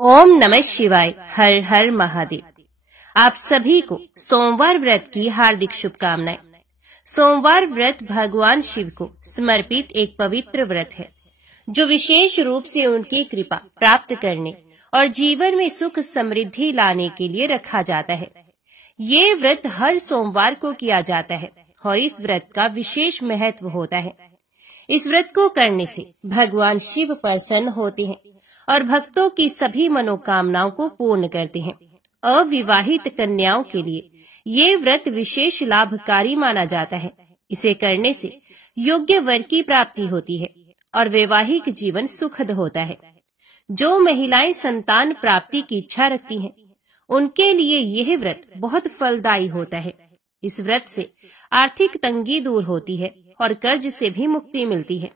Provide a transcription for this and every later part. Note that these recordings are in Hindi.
ओम नमः शिवाय। हर हर महादेव। आप सभी को सोमवार व्रत की हार्दिक शुभकामनाएं। सोमवार व्रत भगवान शिव को समर्पित एक पवित्र व्रत है जो विशेष रूप से उनकी कृपा प्राप्त करने और जीवन में सुख समृद्धि लाने के लिए रखा जाता है। ये व्रत हर सोमवार को किया जाता है और इस व्रत का विशेष महत्व होता है। इस व्रत को करने से भगवान शिव प्रसन्न होते हैं और भक्तों की सभी मनोकामनाओं को पूर्ण करते हैं। अविवाहित कन्याओं के लिए ये व्रत विशेष लाभकारी माना जाता है। इसे करने से योग्य वर की प्राप्ति होती है और वैवाहिक जीवन सुखद होता है। जो महिलाएं संतान प्राप्ति की इच्छा रखती हैं, उनके लिए यह व्रत बहुत फलदायी होता है। इस व्रत से आर्थिक तंगी दूर होती है और कर्ज से भी मुक्ति मिलती है।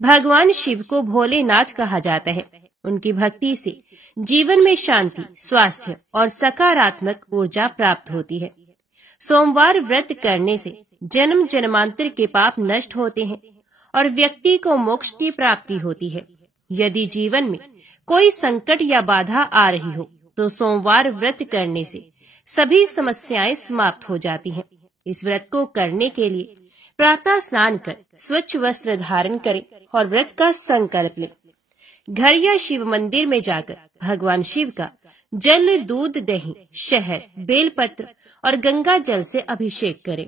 भगवान शिव को भोलेनाथ कहा जाता है। उनकी भक्ति से जीवन में शांति, स्वास्थ्य और सकारात्मक ऊर्जा प्राप्त होती है। सोमवार व्रत करने से जन्म जन्मांतर के पाप नष्ट होते हैं और व्यक्ति को मोक्ष की प्राप्ति होती है। यदि जीवन में कोई संकट या बाधा आ रही हो तो सोमवार व्रत करने से सभी समस्याएं समाप्त हो जाती हैं। इस व्रत को करने के लिए प्रातः स्नान कर स्वच्छ वस्त्र धारण करें और व्रत का संकल्प लें। घर या शिव मंदिर में जाकर भगवान शिव का जल, दूध, दही, शहद, बेलपत्र और गंगा जल से अभिषेक करें।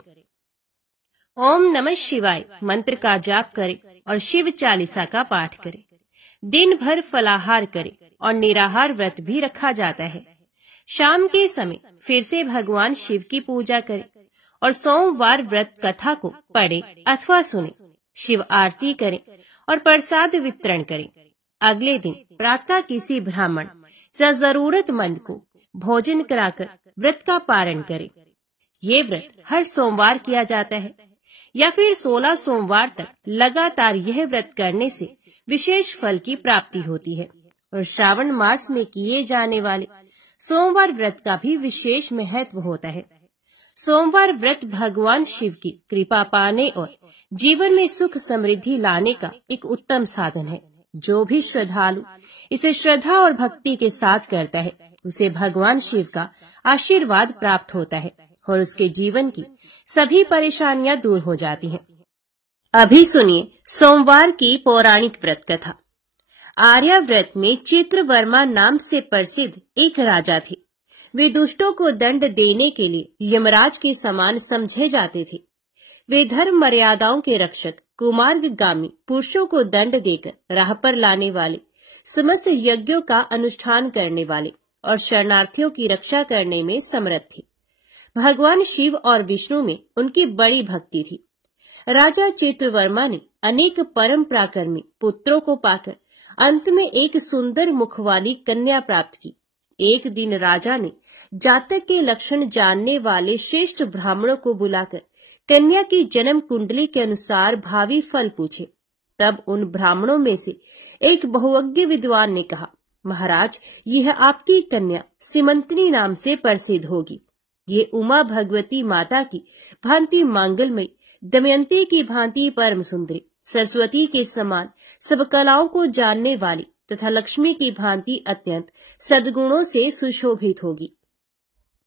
ओम नमः शिवाय मंत्र का जाप करें और शिव चालीसा का पाठ करें। दिन भर फलाहार करें और निराहार व्रत भी रखा जाता है। शाम के समय फिर से भगवान शिव की पूजा करें और सोमवार व्रत कथा को पढ़ें अथवा सुनें। शिव आरती करें और प्रसाद वितरण करें। अगले दिन प्रातः किसी ब्राह्मण या जरूरतमंद को भोजन कराकर व्रत का पारण करें। ये व्रत हर सोमवार किया जाता है या फिर 16 सोमवार तक लगातार यह व्रत करने से विशेष फल की प्राप्ति होती है। और श्रावण मास में किए जाने वाले सोमवार व्रत का भी विशेष महत्व होता है। सोमवार व्रत भगवान शिव की कृपा पाने और जीवन में सुख समृद्धि लाने का एक उत्तम साधन है। जो भी श्रद्धालु इसे श्रद्धा और भक्ति के साथ करता है, उसे भगवान शिव का आशीर्वाद प्राप्त होता है और उसके जीवन की सभी परेशानियां दूर हो जाती हैं। अभी सुनिए सोमवार की पौराणिक व्रत कथा। आर्याव्रत में चित्रवर्मा नाम से प्रसिद्ध एक राजा थे। वे दुष्टों को दंड देने के लिए यमराज के समान समझे जाते थे। वे धर्म मर्यादाओं के रक्षक, कुमार्गामी पुरुषों को दंड देकर राह पर लाने वाले, समस्त यज्ञों का अनुष्ठान करने वाले और शरणार्थियों की रक्षा करने में समर्थ थे। भगवान शिव और विष्णु में उनकी बड़ी भक्ति थी। राजा चित्रवर्मा ने अनेक परम पराक्रमी पुत्रों को पाकर अंत में एक सुंदर मुख वाली कन्या प्राप्त की। एक दिन राजा ने जातक के लक्षण जानने वाले श्रेष्ठ ब्राह्मणों को बुलाकर कन्या की जन्म कुंडली के अनुसार भावी फल पूछे। तब उन ब्राह्मणों में से एक बहुज्ञ विद्वान ने कहा, महाराज, यह आपकी कन्या सीमंतनी नाम से प्रसिद्ध होगी। ये उमा भगवती माता की भांति मांगलमयी, दमयंती की भांति परम सुंदरी, सरस्वती के समान सब कलाओं को जानने वाली तथा लक्ष्मी की भांति अत्यंत सद्गुणों से सुशोभित होगी।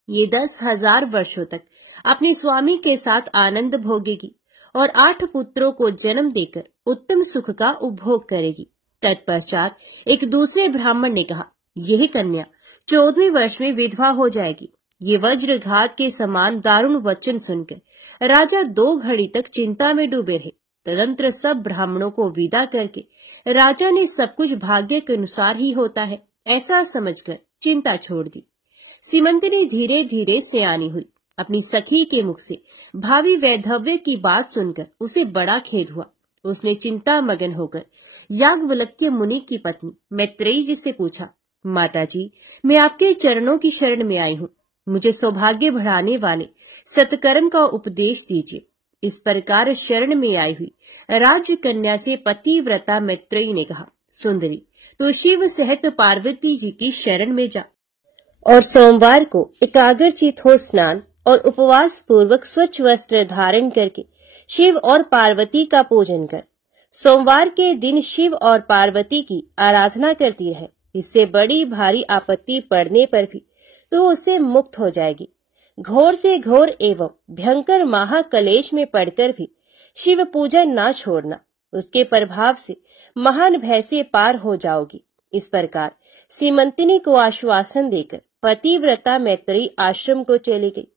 ये 10,000 वर्षों तक अपने स्वामी के साथ आनंद भोगेगी और 8 पुत्रों को जन्म देकर उत्तम सुख का उपभोग करेगी। तत्पश्चात एक दूसरे ब्राह्मण ने कहा, यह कन्या 14वें वर्ष में विधवा हो जाएगी। ये वज्रघात के समान दारुण वचन सुनकर राजा 2 घड़ी तक चिंता में डूबे रहे। तदंतर सब ब्राह्मणों को विदा करके राजा ने सब कुछ भाग्य के अनुसार ही होता है ऐसा समझकर चिंता छोड़ दी। सीमंतनी धीरे धीरे सयानी हुई। अपनी सखी के मुख से भावी वैधव्य की बात सुनकर उसे बड़ा खेद हुआ। उसने चिंता मगन होकर याज्ञवल्क्य मुनि की पत्नी मैत्रेयी जी से पूछा, माताजी, मैं आपके चरणों की शरण में आई हूँ। मुझे सौभाग्य बढ़ाने वाले सत्कर्म का उपदेश दीजिए। इस प्रकार शरण में आई हुई राजकन्या से पतिव्रता मैत्रेयी ने कहा, सुंदरी, तो शिव सहित पार्वती जी की शरण में जा और सोमवार को एकाग्रचित हो स्नान और उपवास पूर्वक स्वच्छ वस्त्र धारण करके शिव और पार्वती का पूजन कर। सोमवार के दिन शिव और पार्वती की आराधना करती रहे। इससे बड़ी भारी आपत्ति पड़ने पर भी तो उससे मुक्त हो जाएगी। घोर से घोर एवं भयंकर महाकलेश में पड़कर भी शिव पूजा ना छोड़ना, उसके प्रभाव से महान भय से पार हो जाओगी। इस प्रकार सीमंतिनी को आश्वासन देकर पतिव्रता मैत्रेयी आश्रम को चली गई।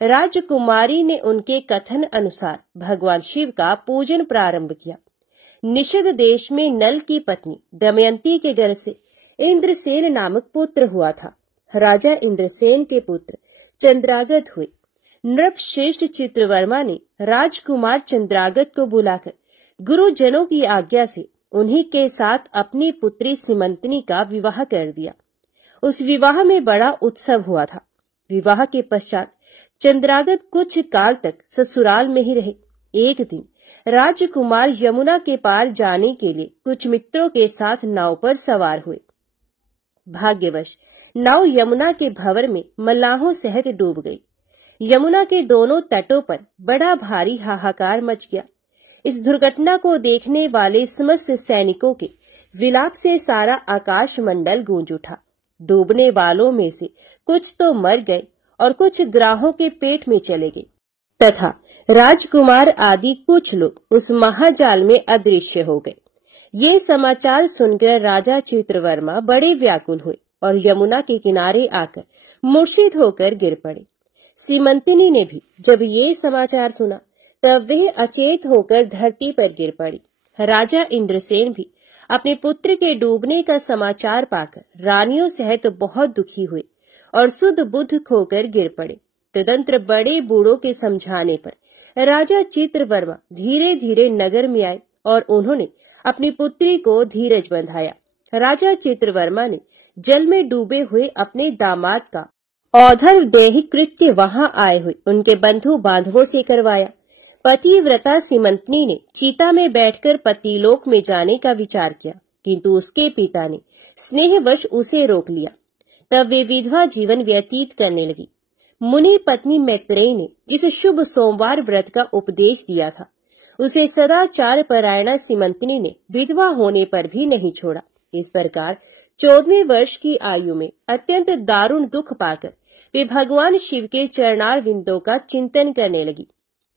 राजकुमारी ने उनके कथन अनुसार भगवान शिव का पूजन प्रारंभ किया। निषद देश में नल की पत्नी दमयंती के गर्भ से इंद्रसेन नामक पुत्र हुआ था। राजा इंद्रसेन के पुत्र चंद्रागत हुए। नृपश्रेष्ठ चित्रवर्मा ने राजकुमार चंद्रागत को बुलाकर गुरुजनों की आज्ञा से उन्हीं के साथ अपनी पुत्री सीमंतिनी का विवाह कर दिया। उस विवाह में बड़ा उत्सव हुआ था। विवाह के पश्चात चंद्रागत कुछ काल तक ससुराल में ही रहे। एक दिन राजकुमार यमुना के पार जाने के लिए कुछ मित्रों के साथ नाव पर सवार हुए। भाग्यवश नाव यमुना के भंवर में मल्लाहों सहित डूब गई। यमुना के दोनों तटों पर बड़ा भारी हाहाकार मच गया। इस दुर्घटना को देखने वाले समस्त सैनिकों के विलाप से सारा आकाश मंडल गूंज उठा। डूबने वालों में से कुछ तो मर गए और कुछ ग्राहों के पेट में चले गए तथा राजकुमार आदि कुछ लोग उस महाजाल में अदृश्य हो गए। ये समाचार सुनकर राजा चित्रवर्मा बड़े व्याकुल हुए और यमुना के किनारे आकर मूर्छित होकर गिर पड़े। सीमंतिनी ने भी जब ये समाचार सुना तब वह अचेत होकर धरती पर गिर पड़ी। राजा इंद्रसेन भी अपने पुत्र के डूबने का समाचार पाकर रानियों सहित बहुत दुखी हुए और सुध बुद्ध खोकर गिर पड़े। तदंतर बड़े बूढ़ों के समझाने पर राजा चित्रवर्मा धीरे धीरे नगर में आए और उन्होंने अपनी पुत्री को धीरज बंधाया। राजा चित्रवर्मा ने जल में डूबे हुए अपने दामाद का औधर दैहिक कृत्य वहां आए हुए उनके बंधु बांधवों से करवाया। पतिव्रता सीमंतिनी ने चीता में बैठकर पतिलोक में जाने का विचार किया, किंतु उसके पिता ने स्नेहवश उसे रोक लिया। तब वे विधवा जीवन व्यतीत करने लगी। मुनि पत्नी मैत्रेयी ने जिस शुभ सोमवार व्रत का उपदेश दिया था, उसे सदाचार परायणा सीमंतिनी ने विधवा होने पर भी नहीं छोड़ा। इस प्रकार 14वें वर्ष की आयु में अत्यंत दारुण दुख पाकर वे भगवान शिव के चरणार विंदों का चिंतन करने लगी।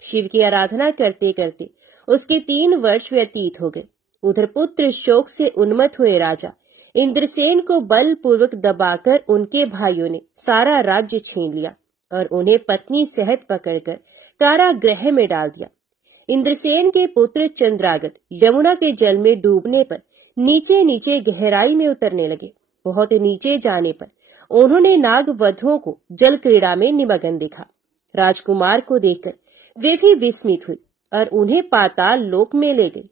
शिव की आराधना करते करते उसके 3 वर्ष व्यतीत हो गए। उधर पुत्र शोक से उन्मत्त हुए राजा इंद्रसेन को बलपूर्वक दबाकर उनके भाइयों ने सारा राज्य छीन लिया और उन्हें पत्नी सहित पकड़कर कारागृह में डाल दिया। इंद्रसेन के पुत्र चंद्रागत यमुना के जल में डूबने पर नीचे नीचे गहराई में उतरने लगे। बहुत नीचे जाने पर उन्होंने नाग वधुओं को जल क्रीड़ा में निमग्न देखा। राजकुमार को देखकर वे भी विस्मित हुए और उन्हें पाताल लोक में ले गए।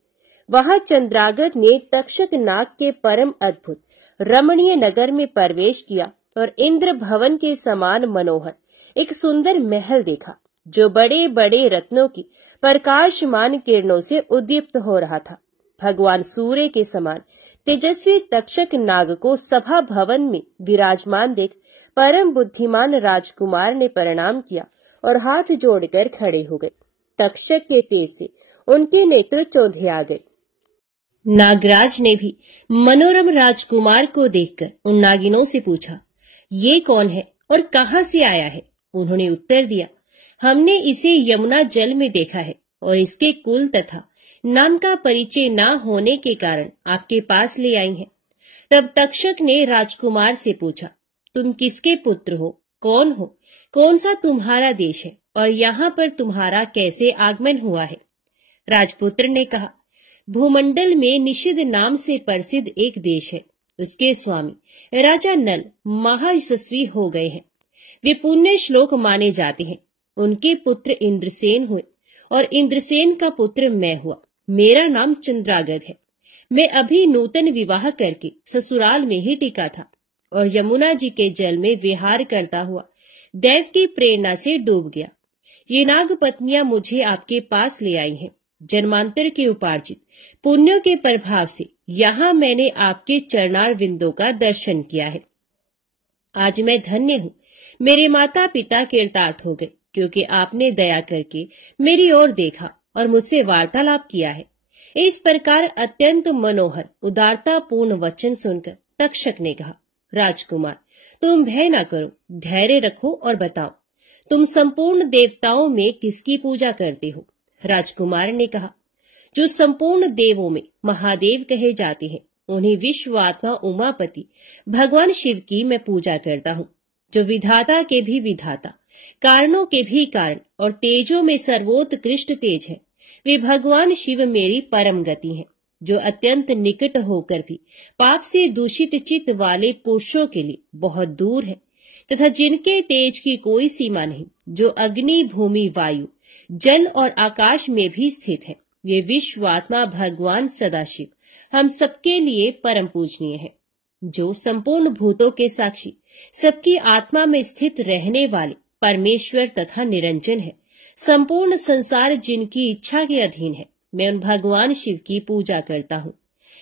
वहां चंद्रागत ने तक्षक नाग के परम अद्भुत रमणीय नगर में प्रवेश किया और इंद्र भवन के समान मनोहर एक सुंदर महल देखा, जो बड़े बड़े रत्नों की प्रकाशमान किरणों से उद्दीप्त हो रहा था। भगवान सूर्य के समान तेजस्वी तक्षक नाग को सभा भवन में विराजमान देख परम बुद्धिमान राजकुमार ने प्रणाम किया और हाथ जोड़कर खड़े हो गए। तक्षक के तेज से उनके नेत्र चौंधे आ गए। नागराज ने भी मनोरम राजकुमार को देखकर उन नागिनों से पूछा, ये कौन है और कहां से आया है? उन्होंने उत्तर दिया, हमने इसे यमुना जल में देखा है और इसके कुल तथा नाम का परिचय न होने के कारण आपके पास ले आई हैं। तब तक्षक ने राजकुमार से पूछा, तुम किसके पुत्र हो, कौन हो, कौन सा तुम्हारा देश है और यहाँ पर तुम्हारा कैसे आगमन हुआ है? राजपुत्र ने कहा, भूमंडल में निषद नाम से प्रसिद्ध एक देश है। उसके स्वामी राजा नल महायशस्वी हो गए हैं। वे पुण्य श्लोक माने जाते हैं। उनके पुत्र इंद्रसेन हुए और इंद्रसेन का पुत्र मैं हुआ। मेरा नाम चंद्रागत है। मैं अभी नूतन विवाह करके ससुराल में ही टिका था और यमुना जी के जल में विहार करता हुआ दैव की प्रेरणा से डूब गया। ये नाग पत्नियां मुझे आपके पास ले आई हैं। जन्मांतर के उपार्जित पुण्यों के प्रभाव से यहाँ मैंने आपके चरणार विंदों का दर्शन किया है। आज मैं धन्य हूँ। मेरे माता पिता कृतार्थ हो गए, क्योंकि आपने दया करके मेरी ओर देखा और मुझसे वार्तालाप किया है। इस प्रकार अत्यंत मनोहर उदारता पूर्ण वचन सुनकर तक्षक ने कहा, राजकुमार, तुम भय न करो, धैर्य रखो और बताओ, तुम संपूर्ण देवताओं में किसकी पूजा करते हो? राजकुमार ने कहा, जो संपूर्ण देवों में महादेव कहे जाते हैं, उन्हीं विश्वात्मा उमापति भगवान शिव की मैं पूजा करता हूँ, जो विधाता के भी विधाता, कारणों के भी कारण और तेजों में सर्वोत्कृष्ट तेज है। वे भगवान शिव मेरी परम गति हैं, जो अत्यंत निकट होकर भी पाप से दूषित चित्त वाले पुरुषों के लिए बहुत दूर है, तथा जिनके तेज की कोई सीमा नहीं, जो अग्नि, भूमि, वायु, जल और आकाश में भी स्थित है। ये विश्वात्मा भगवान सदाशिव हम सबके लिए परम पूजनीय है, जो संपूर्ण भूतों के साक्षी, सबकी आत्मा में स्थित रहने वाले परमेश्वर तथा निरंजन है। संपूर्ण संसार जिनकी इच्छा के अधीन है, मैं उन भगवान शिव की पूजा करता हूँ।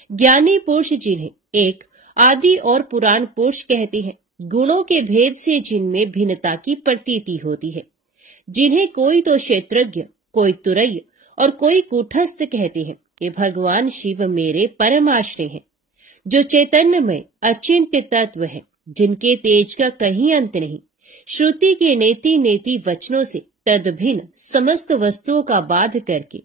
ज्ञानी पुरुष जिन्हें एक आदि और पुराण पुरुष कहते हैं, गुणों के भेद से जिनमें भिन्नता की प्रतीति होती है, जिन्हें कोई तो क्षेत्रज्ञ, कोई तुरय और कोई कूटस्थ कहते हैं, ये भगवान शिव मेरे परमाश्रय हैं, जो चैतन्यमय अचिंत्य तत्व है, जिनके तेज का कहीं अंत नहीं। श्रुति के नेति नेति वचनों से तदभिन्न समस्त वस्तुओं का बाध करके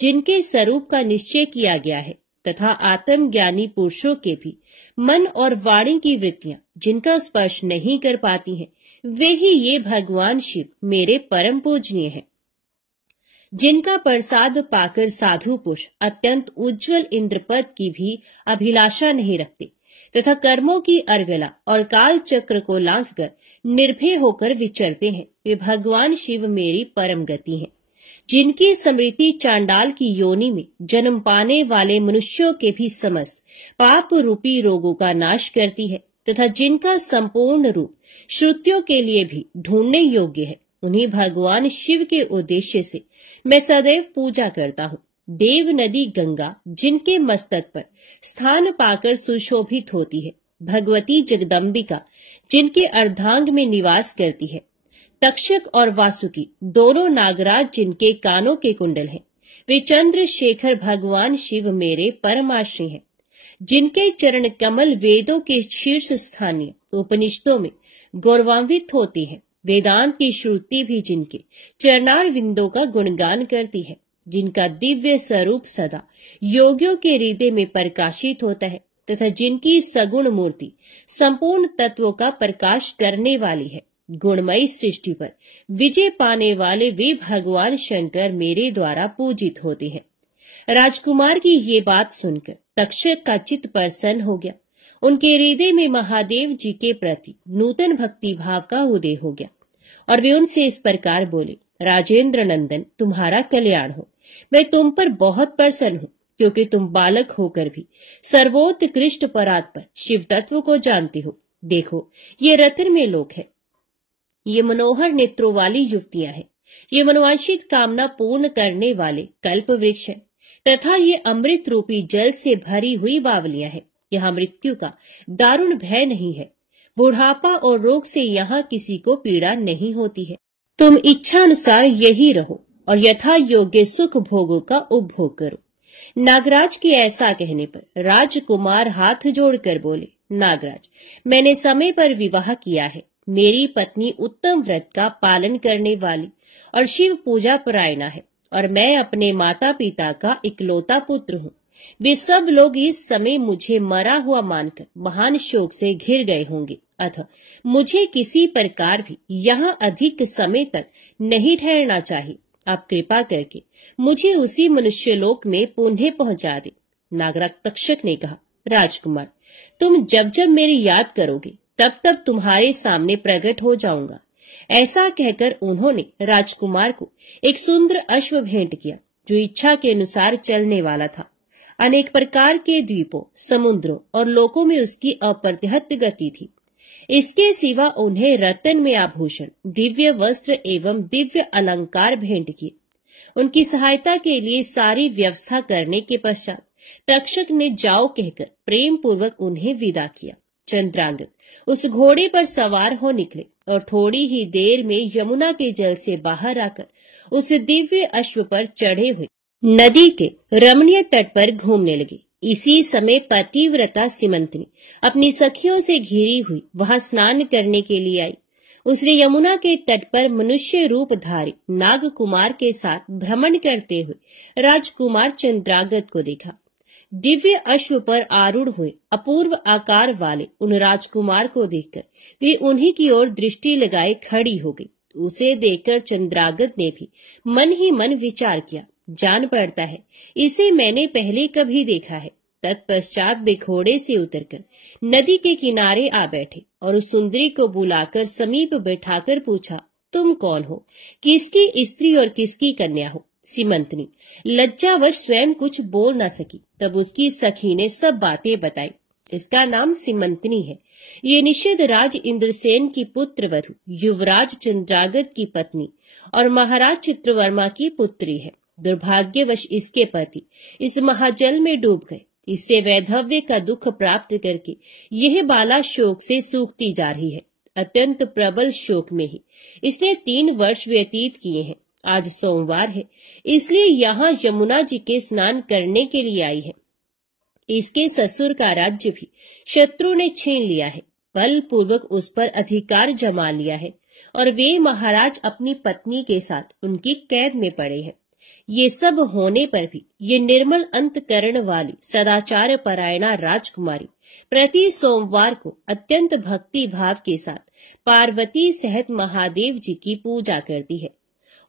जिनके स्वरूप का निश्चय किया गया है, तथा आत्मज्ञानी पुरुषों के भी मन और वाणी की वृत्तियां जिनका स्पर्श नहीं कर पाती हैं, वे ही ये भगवान शिव मेरे परम पूजनीय हैं। जिनका प्रसाद पाकर साधु पुरुष अत्यंत उज्जवल इंद्रपद की भी अभिलाषा नहीं रखते, तथा कर्मों की अर्गला और काल चक्र को लांघकर निर्भय होकर विचरते हैं, वे भगवान शिव मेरी परम गति हैं। जिनकी स्मृति चांडाल की योनि में जन्म पाने वाले मनुष्यों के भी समस्त पाप रूपी रोगों का नाश करती है, तथा जिनका संपूर्ण रूप श्रुतियों के लिए भी ढूंढने योग्य है, उन्हीं भगवान शिव के उद्देश्य से मैं सदैव पूजा करता हूँ। देव नदी गंगा जिनके मस्तक पर स्थान पाकर सुशोभित होती है, भगवती जगदम्बिका जिनके अर्धांग में निवास करती है, तक्षक और वासुकी दोनों नागराज जिनके कानों के कुंडल हैं, वे चंद्रशेखर भगवान शिव मेरे परमाश्रय हैं। जिनके चरण कमल वेदों के शीर्ष स्थानीय उपनिषदों में गौरवान्वित होती है, वेदांत की श्रुति भी जिनके चरणार विंदों का गुणगान करती है, जिनका दिव्य स्वरूप सदा योगियों के हृदय में प्रकाशित होता है, तथा जिनकी सगुण मूर्ति संपूर्ण तत्वों का प्रकाश करने वाली है, गुणमयी सृष्टि पर विजय पाने वाले वे भगवान शंकर मेरे द्वारा पूजित होते हैं। राजकुमार की ये बात सुनकर तक्षक का चित्त प्रसन्न हो गया। उनके हृदय में महादेव जी के प्रति नूतन भक्ति भाव का उदय हो गया, और वे उनसे इस प्रकार बोले, राजेंद्र नंदन, तुम्हारा कल्याण हो। मैं तुम पर बहुत प्रसन्न हूँ, क्योंकि तुम बालक होकर भी सर्वोत्कृष्ट परात्पर शिव तत्व को जानते हो। देखो, ये रत्न में लोक है, ये मनोहर नेत्रों वाली युवतियां हैं, ये मनोवांछित कामना पूर्ण करने वाले कल्प वृक्ष है, तथा ये अमृत रूपी जल से भरी हुई बावलियां हैं। यहाँ मृत्यु का दारुण भय नहीं है, बुढ़ापा और रोग से यहाँ किसी को पीड़ा नहीं होती है। तुम इच्छा अनुसार यही रहो और यथा योग्य सुख भोगों का उपभोग करो। नागराज के ऐसा कहने पर राजकुमार हाथ जोड़कर बोले, नागराज, मैंने समय पर विवाह किया है। मेरी पत्नी उत्तम व्रत का पालन करने वाली और शिव पूजा परायणा है, और मैं अपने माता पिता का इकलौता पुत्र हूँ। वे सब लोग इस समय मुझे मरा हुआ मानकर महान शोक से घिर गए होंगे, अतः मुझे किसी प्रकार भी यहाँ अधिक समय तक नहीं ठहरना चाहिए। आप कृपा करके मुझे उसी मनुष्यलोक में पुनः पहुँचा दे। नागराज तक्षक ने कहा, राजकुमार, तुम जब जब मेरी याद करोगे तब तब तुम्हारे सामने प्रकट हो जाऊंगा। ऐसा कहकर उन्होंने राजकुमार को एक सुंदर अश्व भेंट किया, जो इच्छा के अनुसार चलने वाला था। अनेक प्रकार के द्वीपों, समुद्रों और लोकों में उसकी अप्रतिहत गति थी। इसके सिवा उन्हें रत्न में आभूषण, दिव्य वस्त्र एवं दिव्य अलंकार भेंट किए। उनकी सहायता के लिए सारी व्यवस्था करने के पश्चात तक्षक ने जाओ कहकर प्रेम पूर्वक उन्हें विदा किया। चंद्रांगद उस घोड़े पर सवार हो निकले और थोड़ी ही देर में यमुना के जल से बाहर आकर उस दिव्य अश्व पर चढ़े हुए नदी के रमणीय तट पर घूमने लगे। इसी समय पतिव्रता सिमंतनी अपनी सखियों से घिरी हुई वहां स्नान करने के लिए आई। उसने यमुना के तट पर मनुष्य रूपधारी नाग कुमार के साथ भ्रमण करते हुए राजकुमार चंद्रागत को देखा। दिव्य अश्व पर आरूढ़ हुए अपूर्व आकार वाले उन राजकुमार को देखकर वे उन्हीं की ओर दृष्टि लगाए खड़ी हो गई। उसे देखकर चंद्रागत ने भी मन ही मन विचार किया, जान पड़ता है इसे मैंने पहले कभी देखा है। तत्पश्चात वे घोड़े से उतरकर नदी के किनारे आ बैठे और उस सुंदरी को बुलाकर समीप बैठाकर पूछा, तुम कौन हो, किसकी स्त्री और किसकी कन्या हो? सिमंतनी लज्जावश स्वयं कुछ बोल न सकी। तब उसकी सखी ने सब बातें बताई। इसका नाम सिमंतनी है। ये निषद राज इंद्रसेन की पुत्र वधु, युवराज चंद्रागत की पत्नी और महाराज चित्रवर्मा की पुत्री है। दुर्भाग्यवश इसके पति इस महाजल में डूब गए। इससे वैधव्य का दुख प्राप्त करके यह बाला शोक से सूखती जा रही है। अत्यंत प्रबल शोक में ही इसने 3 वर्ष व्यतीत किए हैं। आज सोमवार है, इसलिए यहाँ यमुना जी के स्नान करने के लिए आई है। इसके ससुर का राज्य भी शत्रु ने छीन लिया है, बलपूर्वक उस पर अधिकार जमा लिया है और वे महाराज अपनी पत्नी के साथ उनकी कैद में पड़े हैं। ये सब होने पर भी ये निर्मल अंतकरण वाली सदाचार परायणा राजकुमारी प्रति सोमवार को अत्यंत भक्ति भाव के साथ पार्वती सहित महादेव जी की पूजा करती है।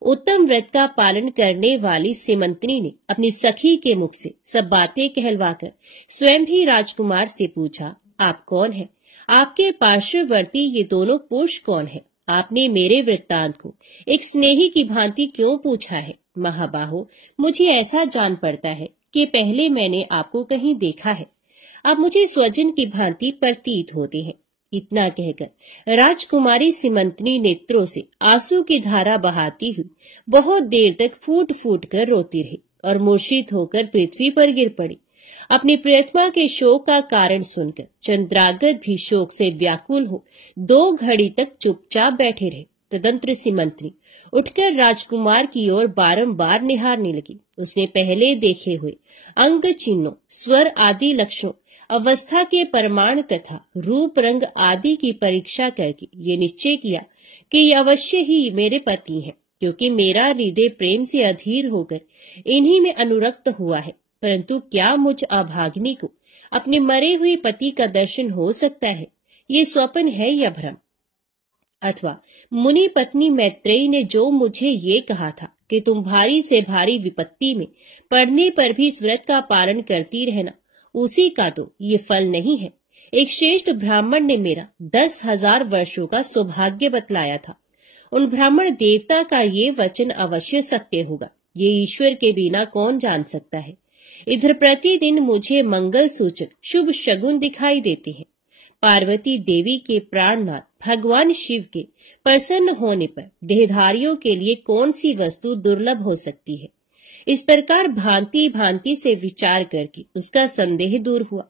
उत्तम व्रत का पालन करने वाली सिमंतनी ने अपनी सखी के मुख से सब बातें कहलवाकर स्वयं भी राजकुमार से पूछा, आप कौन हैं? आपके पार्श्ववर्ती ये दोनों पुरुष कौन है? आपने मेरे वृत्तांत को एक स्नेही की भांति क्यों पूछा है? महाबाहो, मुझे ऐसा जान पड़ता है कि पहले मैंने आपको कहीं देखा है। आप मुझे स्वजन की भांति प्रतीत होते हैं। इतना कहकर राजकुमारी सिमंतनी नेत्रों से आंसू की धारा बहाती हुई बहुत देर तक फूट फूट कर रोती रही और मूर्छित होकर पृथ्वी पर गिर पड़ी। अपनी प्रियतमा के शोक का कारण सुनकर चंद्रागत भी शोक से व्याकुल हो 2 घड़ी तक चुपचाप बैठे रहे। तदंतर सिमंतनी उठकर राजकुमार की ओर बारंबार निहारने लगी। उसने पहले देखे हुए अंग चिन्हों, स्वर आदि लक्षणों, अवस्था के प्रमाण तथा रूप रंग आदि की परीक्षा करके ये निश्चय किया कि ये अवश्य ही मेरे पति हैं, क्योंकि मेरा हृदय प्रेम से अधीर होकर इन्हीं में अनुरक्त हुआ है। परंतु क्या मुझ अभागिनी को अपने मरे हुए पति का दर्शन हो सकता है? ये स्वप्न है या भ्रम? अथवा मुनि पत्नी मैत्रेयी ने जो मुझे ये कहा था कि तुम भारी से भारी विपत्ति में पड़ने पर भी इस व्रत का पालन करती रहना, उसी का तो ये फल नहीं है। एक श्रेष्ठ ब्राह्मण ने मेरा 10,000 वर्षों का सौभाग्य बतलाया था। उन ब्राह्मण देवता का ये वचन अवश्य सत्य होगा, ये ईश्वर के बिना कौन जान सकता है। इधर प्रतिदिन मुझे मंगल सूचक शुभ शगुन दिखाई देते हैं। पार्वती देवी के प्राणनाथ भगवान शिव के प्रसन्न होने पर देहधारियों के लिए कौन सी वस्तु दुर्लभ हो सकती है। इस प्रकार भांति भांति से विचार करके उसका संदेह दूर हुआ।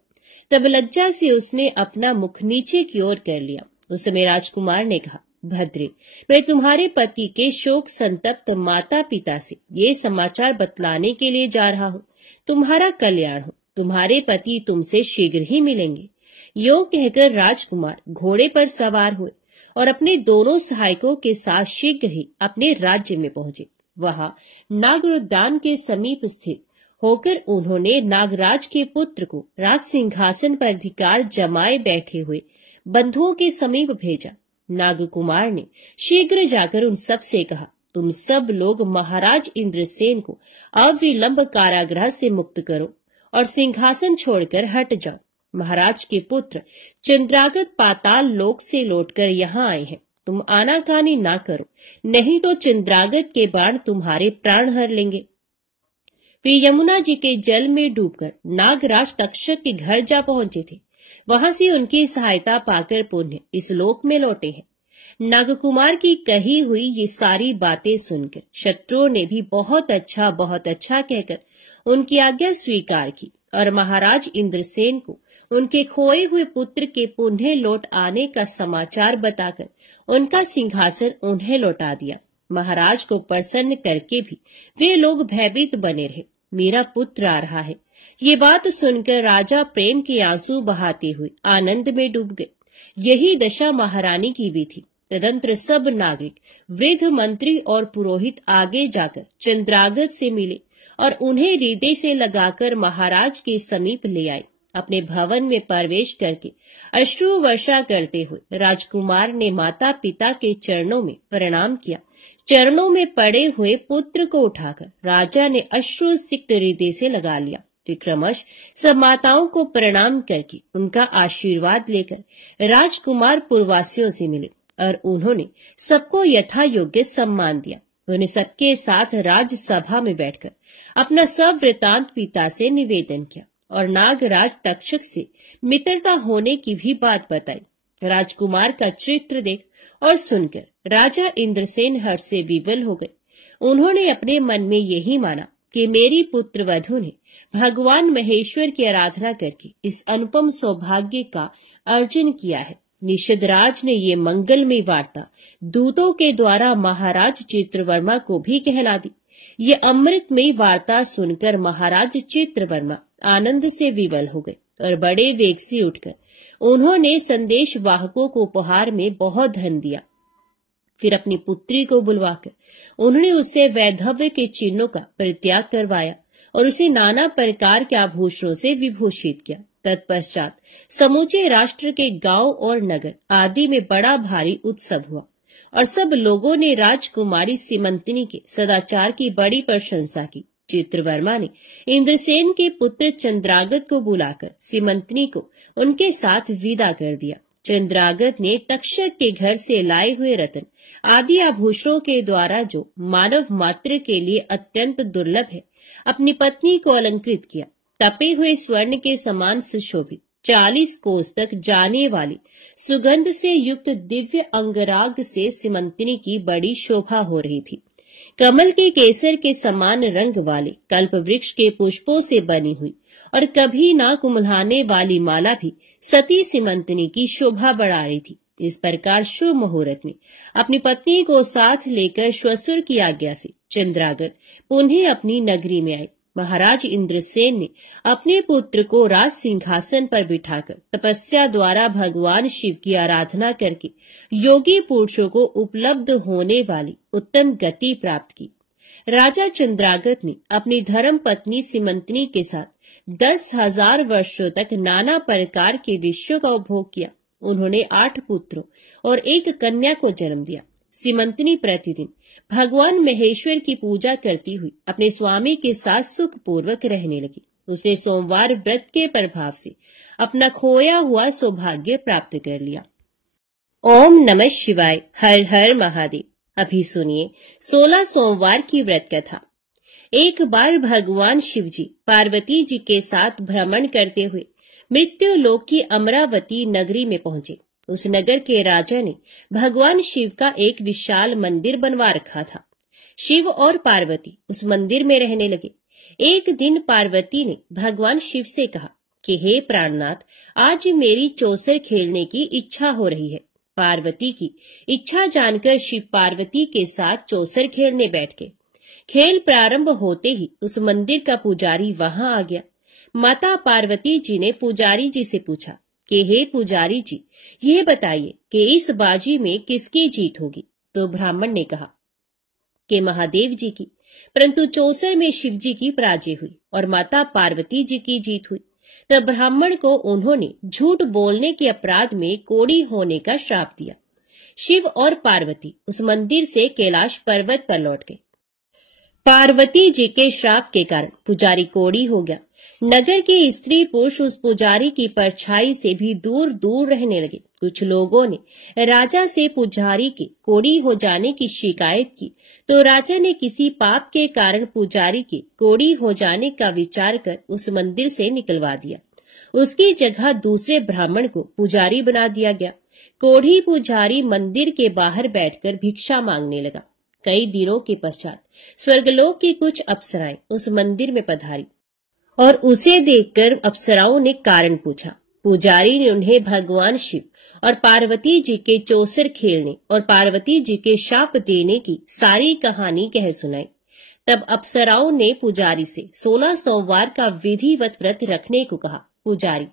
तब लज्जा से उसने अपना मुख नीचे की ओर कर लिया। उस समय राजकुमार ने कहा, भद्रे, मैं तुम्हारे पति के शोक संतप्त माता पिता से ये समाचार बतलाने के लिए जा रहा हूँ। तुम्हारा कल्याण हो, तुम्हारे पति तुमसे शीघ्र ही मिलेंगे। यो कहकर राजकुमार घोड़े पर सवार हुए और अपने दोनों सहायकों के साथ शीघ्र ही अपने राज्य में पहुंचे। वहां नागरोद्यान के समीप स्थित होकर उन्होंने नागराज के पुत्र को राज सिंहासन पर अधिकार जमाए बैठे हुए बंधुओं के समीप भेजा। नागकुमार ने शीघ्र जाकर उन सब से कहा, तुम सब लोग महाराज इंद्रसेन को अविलंब कारागृह से मुक्त करो और सिंहासन छोड़कर हट जाओ। महाराज के पुत्र चंद्रागत पाताल लोक से लौटकर यहाँ आए हैं। तुम आनाकानी ना करो, नहीं तो चंद्रागत के बाण तुम्हारे प्राण हर लेंगे। वे यमुना जी के जल में डूबकर नागराज तक्षक के घर जा पहुंचे थे। वहां से उनकी सहायता पाकर पुण्य इस लोक में लौटे हैं। नागकुमार की कही हुई ये सारी बातें सुनकर शत्रुओं ने भी बहुत अच्छा कहकर उनकी आज्ञा स्वीकार की और महाराज इंद्रसेन को उनके खोए हुए पुत्र के पुनः लौट आने का समाचार बताकर उनका सिंहासन उन्हें लौटा दिया। महाराज को प्रसन्न करके भी वे लोग भयभीत बने रहे। मेरा पुत्र आ रहा है, ये बात सुनकर राजा प्रेम के आंसू बहाते हुए आनंद में डूब गए। यही दशा महारानी की भी थी। तदंतर सब नागरिक, वृद्ध, मंत्री और पुरोहित आगे जाकर चंद्रागत से मिले और उन्हें हृदय से लगाकर महाराज के समीप ले आए। अपने भवन में प्रवेश करके अश्रु वर्षा करते हुए राजकुमार ने माता पिता के चरणों में प्रणाम किया। चरणों में पड़े हुए पुत्र को उठाकर राजा ने अश्रु सिक्त हृदय से लगा लिया। क्रमश सब माताओं को प्रणाम करके उनका आशीर्वाद लेकर राजकुमार पुरवासियों से मिले और उन्होंने सबको यथा योग्य सम्मान दिया। उन्हें सबके साथ राजसभा में बैठकर अपना सब वृतांत पिता से निवेदन किया और नागराज तक्षक से मित्रता होने की भी बात बताई। राजकुमार का चित्र देख और सुनकर राजा इंद्रसेन हर्ष से विवल हो गए। उन्होंने अपने मन में यही माना कि मेरी पुत्र वधू ने भगवान महेश्वर की आराधना करके इस अनुपम सौभाग्य का अर्जन किया है। निषदराज ने ये मंगलमय वार्ता दूतों के द्वारा महाराज चित्रवर्मा को भी कहला दी। ये अमृतमय वार्ता सुनकर महाराज चित्रवर्मा आनंद से विवल हो गए और बड़े वेग से उठकर उन्होंने संदेश वाहकों को उपहार में बहुत धन दिया। फिर अपनी पुत्री को बुलवाकर उन्होंने उससे वैधव्य के चिन्हों का परित्याग करवाया और उसे नाना प्रकार के आभूषणों से विभूषित किया। तत्पश्चात समूचे राष्ट्र के गांव और नगर आदि में बड़ा भारी उत्सव हुआ और सब लोगों ने राजकुमारी सीमंतिनी के सदाचार की बड़ी प्रशंसा की। चित्रवर्मा ने इंद्रसेन के पुत्र चंद्रागत को बुलाकर सीमंतिनी को उनके साथ विदा कर दिया। चंद्रागत ने तक्षक के घर से लाए हुए रत्न आदि आभूषणों के द्वारा, जो मानव मात्र के लिए अत्यंत दुर्लभ है, अपनी पत्नी को अलंकृत किया। तपे हुए स्वर्ण के समान सुशोभित 40 कोस तक जाने वाली सुगंध से युक्त दिव्य अंगराग से सीमंतिनी की बड़ी शोभा हो रही थी। कमल के केसर के समान रंग वाले कल्प वृक्ष के पुष्पों से बनी हुई और कभी ना कुम्हलाने वाली माला भी सती सीमंतिनी की शोभा बढ़ा रही थी। इस प्रकार शुभ मुहूर्त में अपनी पत्नी को साथ लेकर श्वशुर की आज्ञा से चंद्रागत पुनः अपनी नगरी में आए। महाराज इंद्रसेन ने अपने पुत्र को राज सिंहासन पर बिठाकर तपस्या द्वारा भगवान शिव की आराधना करके योगी पुरुषों को उपलब्ध होने वाली उत्तम गति प्राप्त की। राजा चंद्रागत ने अपनी धर्म पत्नी सीमंतिनी के साथ 10,000 वर्षों तक नाना प्रकार के विषयों का उपभोग किया। उन्होंने 8 पुत्रों और 1 कन्या को जन्म दिया। सीमंतिनी प्रतिदिन भगवान महेश्वर की पूजा करती हुई अपने स्वामी के साथ सुखपूर्वक रहने लगी। उसने सोमवार व्रत के प्रभाव से अपना खोया हुआ सौभाग्य प्राप्त कर लिया। ओम नमः शिवाय। हर हर महादेव। अभी सुनिए 16 सोमवार की व्रत कथा। एक बार भगवान शिवजी पार्वती जी के साथ भ्रमण करते हुए मृत्यु लोक की अमरावती नगरी में पहुंचे। उस नगर के राजा ने भगवान शिव का एक विशाल मंदिर बनवा रखा था। शिव और पार्वती उस मंदिर में रहने लगे। एक दिन पार्वती ने भगवान शिव से कहा कि हे प्राणनाथ, आज मेरी चौसर खेलने की इच्छा हो रही है। पार्वती की इच्छा जानकर शिव पार्वती के साथ चौसर खेलने बैठ गए। खेल प्रारंभ होते ही उस मंदिर का पुजारी वहां आ गया। माता पार्वती जी ने पुजारी जी से पूछा कि हे पुजारी जी, ये बताइए कि इस बाजी में किसकी जीत होगी। तो ब्राह्मण ने कहा कि महादेव जी की, परंतु चौसर में शिव जी की पराजय हुई और माता पार्वती जी की जीत हुई। तब ब्राह्मण को उन्होंने झूठ बोलने के अपराध में कोढ़ी होने का श्राप दिया। शिव और पार्वती उस मंदिर से कैलाश पर्वत पर लौट गए। पार्वती जी के श्राप के कारण पुजारी कोढ़ी हो गया। नगर के स्त्री पुरुष उस पुजारी की परछाई से भी दूर दूर रहने लगे। कुछ लोगों ने राजा से पुजारी के कोढ़ी हो जाने की शिकायत की, तो राजा ने किसी पाप के कारण पुजारी के कोढ़ी हो जाने का विचार कर उस मंदिर से निकलवा दिया। उसकी जगह दूसरे ब्राह्मण को पुजारी बना दिया गया। कोढ़ी पुजारी मंदिर के बाहर बैठकर भिक्षा मांगने लगा। कई दिनों के पश्चात स्वर्गलोक की कुछ अप्सराएं उस मंदिर में पधारी और उसे देखकर अप्सराओं ने कारण पूछा। पुजारी ने उन्हें भगवान शिव और पार्वती जी के चौसर खेलने और पार्वती जी के शाप देने की सारी कहानी कह सुनाई। तब अप्सराओं ने पुजारी से 16 सोमवार का विधिवत व्रत रखने को कहा। पुजारी